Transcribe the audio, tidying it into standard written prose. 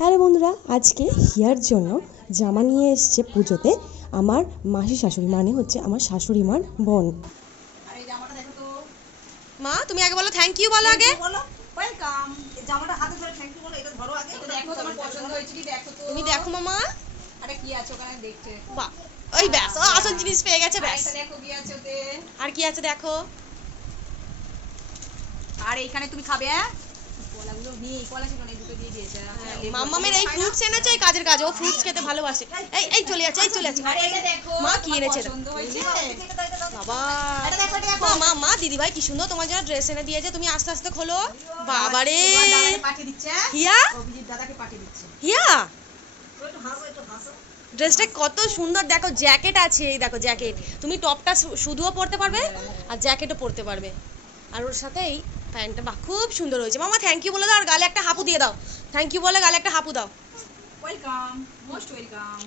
Hello বন্ধুরা, আজকে here জন্য জামা নিয়ে এসছে পুজোতে আমার মাসি শাশুড়ি, মানে হচ্ছে আমার শাশুড়ি মার বোন। আর এই জামাটা দেখো তো। মা তুমি আগে বলো থ্যাংক ইউ বলো আগে। বলো ওয়েলকাম। এই জামাটা হাতে ধরে থ্যাংক ইউ বলো, এটা ধরো আগে। এটা দেখো তোমার পছন্দ হয়েছে কি দেখো তো। তুমি দেখো মামা। আরে কি আছে ওখানে দেখতে? বাহ, ওই ব্যাস ও আসল জিনিস পেয়ে গেছে ব্যাস। এটা দেখো কি আছে ওতে। আর কি আছে দেখো। আর এইখানে তুমি খাবে? হ্যাঁ, কলাগুলো নিয়ে এই কলা ছিল না, এই দুটো দিয়ে দিয়েছে। মাম্মামের এই ফ্রুটস এনেছে, এই কাজের কাজ, ও ফ্রুটস খেতে ভালোবাসে। এই এই চলে যাচ্ছে, এই চলে যাচ্ছে। আরে এটা দেখো মা কি এনেছে এটা? পছন্দ হয়েছে? বাবা এটা দেখো, এটা দেখো। মা মা মা দিদি ভাই কি সুন্দর তোমার জন্য ড্রেস এনে দিয়েছে, তুমি আস্তে আস্তে খোলো। বাবারে তোমার দাদাকে পাঠিয়ে দিচ্ছে। হিয়া, অভিজিৎ দাদাকে পাঠিয়ে দিচ্ছে। হিয়া একটু হাসো, একটু হাসো। ড্রেসটা কত সুন্দর, দেখো জ্যাকেট আছে, এই দেখো জ্যাকেট, তুমি টপটা শুধুও পরতে পারবে আর জ্যাকেটও পরতে পারবে, আর ওর সাথে এই প্যান্টটা বাহ খুব সুন্দর হয়েছে। মামা থ্যাংক ইউ বলে দাও, আর গালে একটা হাপু দিয়ে দাও। থ্যাংক ইউ বলে গালে একটা হাপু দাও। Welcome, most welcome.